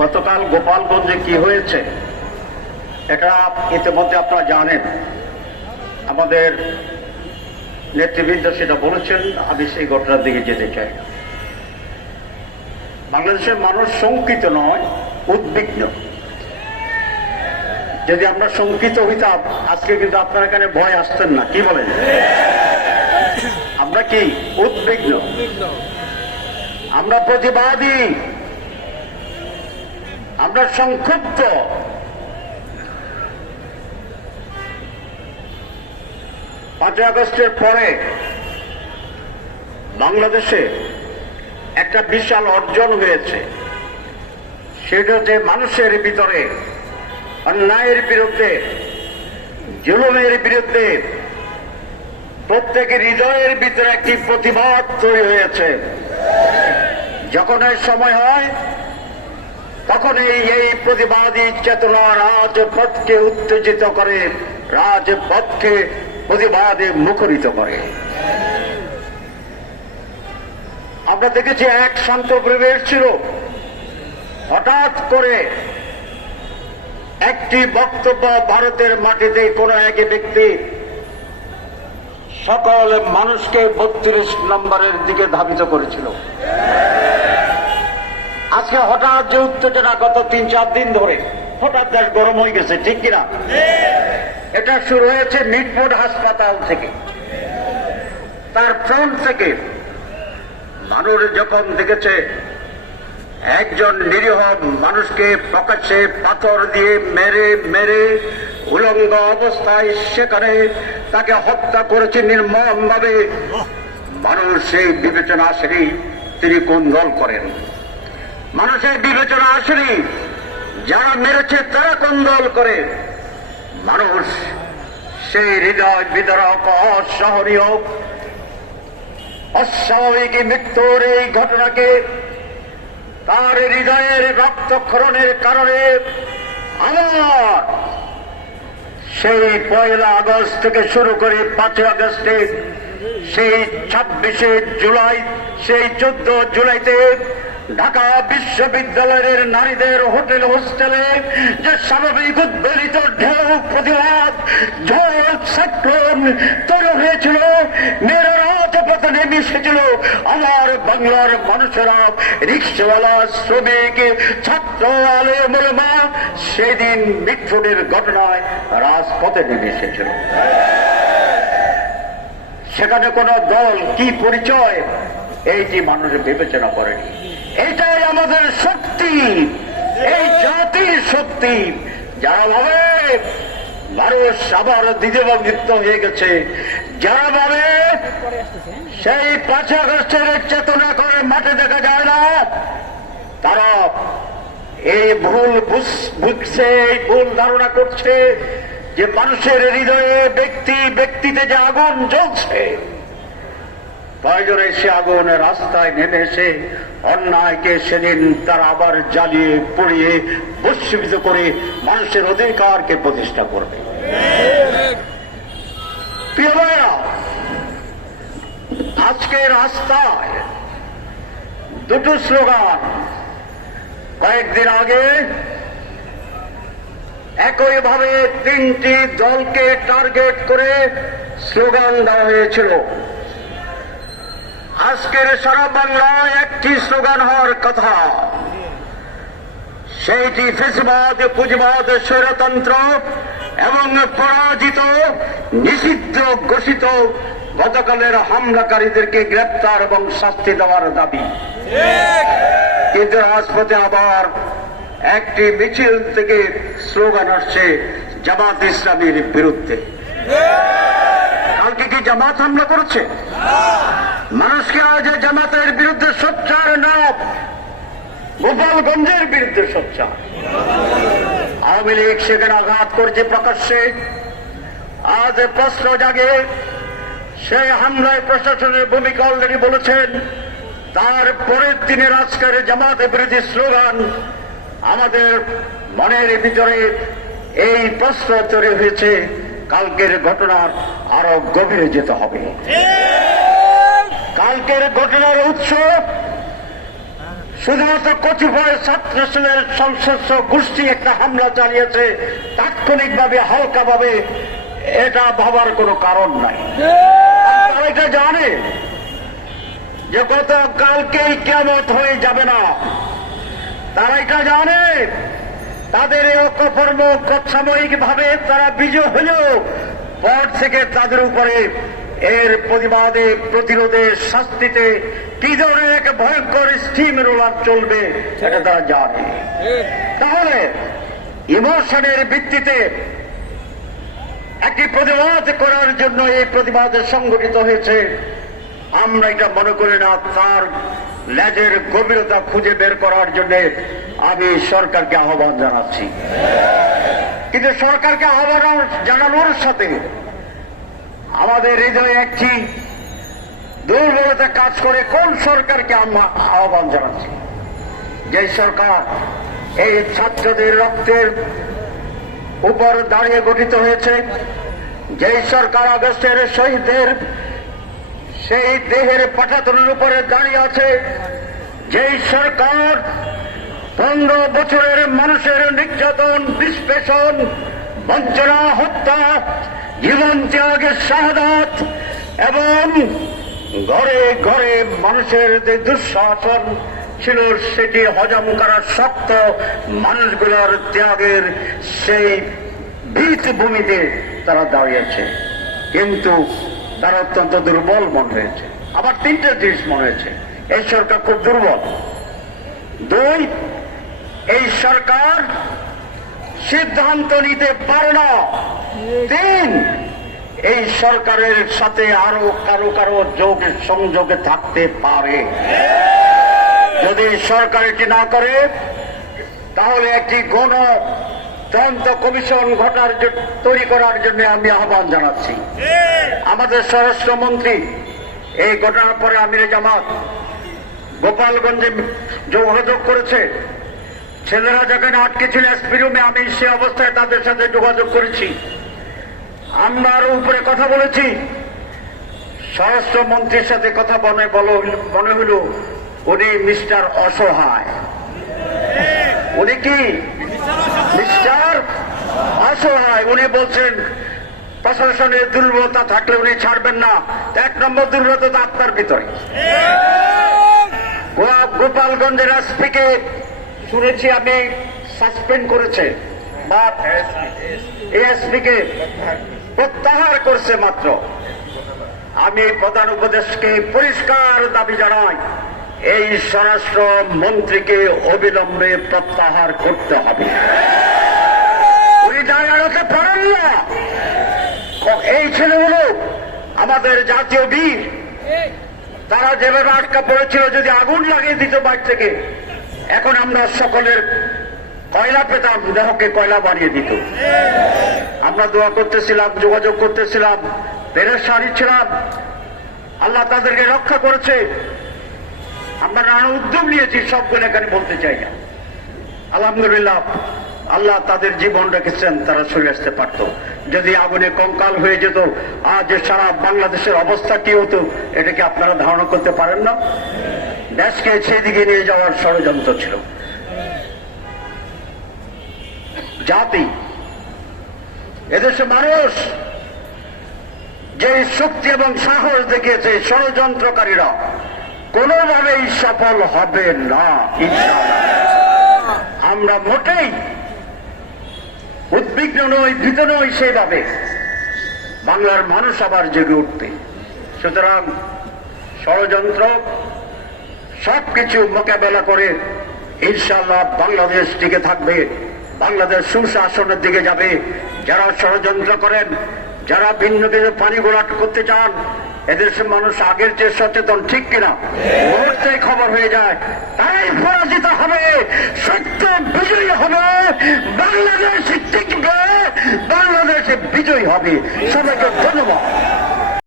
গতকাল গোপালগঞ্জে কি হয়েছে এটা ইতিমধ্যে আপনারা জানেন। আমাদের নেতৃবৃন্দ সেটা বলেছেন আমি সেই ঘটনার দিকে যেতে চাই। বাংলাদেশের মানুষ শঙ্কিত নয় উদ্বিগ্ন। যদি আমরা শঙ্কিত হইতাম আজকে কিন্তু আপনার এখানে ভয় আসতেন না কি বলেন? আমরা কি উদ্বিগ্ন? আমরা প্রতিবাদী। আমরা সংক্ষুব্ধ। পাঁচই আগস্টের পরে বাংলাদেশে একটা বিশাল অর্জন হয়েছে। সেটা হচ্ছে মানুষের ভিতরে অন্যায়ের বিরুদ্ধে, জুলুমের বিরুদ্ধে, প্রত্যেকের হৃদয়ের ভিতরে একটি প্রতিবাদ তৈরি হয়েছে। যখন সময় হয় তখন এই এই প্রতিবাদী চেতনা রাজপথকে উত্তেজিত করে, রাজপথকে প্রতিবাদে মুখরিত করে। আমরা দেখেছি এক শান্ত পরিবেশ ছিল। হঠাৎ করে একটি বক্তব্য ভারতের মাটিতে কোন এক ব্যক্তি সকল মানুষকে বত্রিশ নম্বরের দিকে ধাবিত করেছিল। আজকে হঠাৎ যে উত্তেজনা গত তিন, চার দিন ধরে, হঠাৎ দেশ গরম হয়ে গেছে, ঠিক কিনা? এটা শুরু হয়েছে মিটফোর্ড হাসপাতাল থেকে। তার ফ্রন্ট থেকে মানুষ যখন দেখেছে, একজন নিরীহ মানুষকে প্রকাশ্যে পাথর দিয়ে মেরে মেরে উলঙ্গ অবস্থায় সেখানে তাকে হত্যা করেছে নির্মম ভাবে মানুষ সেই বিবেচনা আসেনি তিনি কোন দল করেন। মানুষের বিবেচনা আসেনি। যারা মেরেছে, তারা কোন দল করে। মানুষ সেই হৃদয় বিদারক, অসহনীয়, অস্বাভাবিক মৃত্যুর এই ঘটনাকে তার হৃদয়ের রক্তক্ষরণের কারণে আমার সেই পয়লা আগস্ট থেকে শুরু করে পাঁচই আগস্টে সেই ছাব্বিশে জুলাই, সেই চোদ্দ জুলাইতে ঢাকা বিশ্ববিদ্যালয়ের নারীদের হোটেল হোস্টেলে যে স্বাভাবিক উদ্বেলিত ঢেউ প্রতিবাদ ঝড় সাইক্লোন তৈরি হয়েছিল, মেয়েরা আমার বাংলার মানুষেরা, রিক্সাওয়ালা, শ্রমিক, ছাত্র, আলে সেদিন মিটফুটের ঘটনায় রাজপথে নেমে এসেছিল। সেখানে কোন দল কি পরিচয়? এইটি মানুষ বিবেচনা করেনি। এটাই আমাদের শক্তি। এই জাতির শক্তি। যারা ভাবে, মানুষ আবার দ্বিতীয়ভাবিত হয়ে গেছে। যারা ভাবে, সেই পাঁচ আগস্টের চেতনা করে মাঠে দেখা যায় না, তারা এই ভুল বুঝ- বুঝছে, এই ভুল ধারণা করছে। যে মানুষের হৃদয়ে ব্যক্তি, ব্যক্তিতে যে আগুন জ্বলছে প্রয়োজনে সে আগুন রাস্তায় নেমে এসে অন্যায়কে সেদিন তার আবার জ্বালিয়ে পুড়িয়ে বস্মীভূত করে মানুষের অধিকারকে প্রতিষ্ঠা করবে। আজকে রাস্তায় দুটো স্লোগান। কয়েকদিন আগে একইভাবে তিনটি দলকে টার্গেট করে স্লোগান দেওয়া হয়েছিল। আজকের সারা বাংলায় একটি স্লোগান হওয়ার কথা। সেইটি ফেসবাদ পুঁজিবাদ স্বৈরতন্ত্র এবং পরাজিত নিষিদ্ধ ঘোষিত গতকালের হামলাকারীদেরকে গ্রেপ্তার এবং শাস্তি দেওয়ার দাবি। কিন্তু রাজপথে আবার একটি মিছিল থেকে স্লোগান আসছে, জামাত ইসলামীর বিরুদ্ধে। কালকে কি জামাত হামলা করেছে? মানুষকে আজ জামাতের বিরুদ্ধে সোচ্চার না, গোপালগঞ্জের বিরুদ্ধে সোচ্চার। আওয়ামী লীগ সেখানে আঘাত করছে প্রকাশ্যে। আজ প্রশ্ন জাগে, সেই হামলায় প্রশাসনের ভূমিকা অলরেডি বলেছেন। তার পরের দিনের আজকের জামাত বিরোধী স্লোগান আমাদের মনের ভিতরে এই প্রশ্ন তৈরি হয়েছে, কালকের ঘটনার আরও গভীরে যেতে হবে। কালকের ঘটনার উৎস শুধুমাত্র কতিপয় ছাত্র সেলের সংশ্লিষ্ট গোষ্ঠী একটা হামলা চালিয়েছে, তাৎক্ষণিকভাবে, হালকাভাবে, এটা ভাবার কোনো কারণ নাই। এটা জানে যে গত কালকেই কেমত হয়ে যাবে না। তারা এটা জানে। তাদের অকর্ম সাময়িক ভাবে তারা বিজয় হলেও পর থেকে তাদের উপরে এর প্রতিবাদে, প্রতিরোধে, শাস্তিতে কি ধরনের এক ভয়ঙ্কর স্টিম রোলার চলবে, এটা তারা জানে। তাহলে ইমোশনের ভিত্তিতে একটি প্রতিবাদ করার জন্য এই প্রতিবাদ সংগঠিত হয়েছে। আমরা এটা মনে করি না, তার লেজের গভীরতা খুঁজে বের করার জন্য আমি সরকারকে আহ্বান জানাচ্ছি। কিন্তু সরকারকে আহ্বান জানানোর সাথে আমাদের হৃদয়ে একটি দুর্বলতা কাজ করে কোন সরকারকে আমরা আহ্বান জানাচ্ছি? যে সরকার এই ছাত্রদের রক্তের উপর দাঁড়িয়ে গঠিত হয়েছে, যেই সরকার আগস্টের শহীদদের সেই দেহের পাঠাতনের উপরে দাঁড়িয়ে আছে যেই সরকার পনেরো বছরের মানুষের নির্যাতন বিস্পেষণ বঞ্চনা, হত্যা, জীবন ত্যাগের শাহাদাত এবং ঘরে ঘরে মানুষের যে দুঃশাসন ছিল সেটি হজম করার শক্ত মানুষগুলোর ত্যাগের সেই বীজ ভূমিতে তারা দাঁড়িয়েছে। কিন্তু তারা অত্যন্ত দুর্বল মনে হয়েছে। আবার তিনটে জিনিস মনে হয়েছে। এই সরকার খুব দুর্বল। দুই, এই সরকার সিদ্ধান্ত নিতে পারে না। তিন, এই সরকারের সাথে আরও কারও কারও যোগ, সংযোগে থাকতে পারে। যদি সরকার এটি না করে, তাহলে একটি গণ তদন্ত কমিশন ঘটার তৈরি করার জন্য আমি আহ্বান জানাচ্ছি। আমাদের স্বরাষ্ট্রমন্ত্রী, এই ঘটনার পরে আমির জামাত গোপালগঞ্জে যোগাযোগ করেছে। ছেলেরা যেখানে আটকে ছিল এসপি রুমে, আমি সে অবস্থায় তাদের সাথে যোগাযোগ করেছি। আমরা আরও উপরে কথা বলেছি। স্বরাষ্ট্রমন্ত্রীর সাথে কথা মনে বলো মনে হইল উনি মিস্টার অসহায়। উনি কি মিস্টার অসহায়, উনি বলছেন, প্রশাসনের দুর্বলতা থাকলে উনি ছাড়বেন না। এক নম্বর দুর্বলতা আপনার ভিতরে। গোপালগঞ্জের এসপিকে শুনেছি আমি, সাসপেন্ড করেছে। বা এএসপি কে প্রত্যাহার করছে মাত্র। আমি প্রধান উপদেশকে পরিষ্কার দাবি জানাই, এই স্বরাষ্ট্র মন্ত্রীকে অবিলম্বে প্রত্যাহার করতে হবে। এড়াতে পারেন না। এই ছেলেগুলো আমাদের জাতীয় বীর। তারা যেভাবে আটকা পড়েছিল, যদি আগুন লাগিয়ে দিত বাড়ি থেকে, এখন আমরা সকলের কয়লা পেতাম, দেহকে কয়লা বানিয়ে দিত। আমরা দোয়া করতেছিলাম, যোগাযোগ করতেছিলাম পেরেশানি ছিলাম। আল্লাহ তাদেরকে রক্ষা করেছে। আমরা নানা উদ্যোগ নিয়েছি, সবগুলো এখানে বলতে চাই না। আলহামদুলিল্লাহ। আল্লাহ তাদের জীবন রেখেছেন, তারা সরে আসতে পারত। যদি আগুনে কঙ্কাল হয়ে যেত, আজ সারা বাংলাদেশের অবস্থা কি হতো এটাকে আপনারা ধারণা করতে পারেন না? দেশকে সেদিকে নিয়ে যাওয়ার ষড়যন্ত্র ছিল। জাতি, এদেশে মানুষ যে শক্তি এবং সাহস দেখিয়েছে ষড়যন্ত্রকারীরা, কোনোভাবেই সফল হবে না আমরা মোটেই উদ্বিগ্ন নই, ভীত নই সেভাবে বাংলার মানুষ আবার জেগে উঠবে সুতরাং ষড়যন্ত্র, সবকিছু মোকাবেলা করে ইনশাল্লাহ বাংলাদেশ টিকে থাকবে, বাংলাদেশ সুশাসনের দিকে যাবে। যারা ষড়যন্ত্র করেন, যারা ভিন্ন ভিন্ন পানি গোলাট করতে চান এদেশের মানুষ আগের যে সচেতন, ঠিক কিনা? মুহূর্তে খবর হয়ে যায়। তাই পরাজিত হবে, সত্য বিজয়ী হবে, বাংলাদেশ টিকবে বাংলাদেশে বিজয়ী হবে। সবাইকে ধন্যবাদ।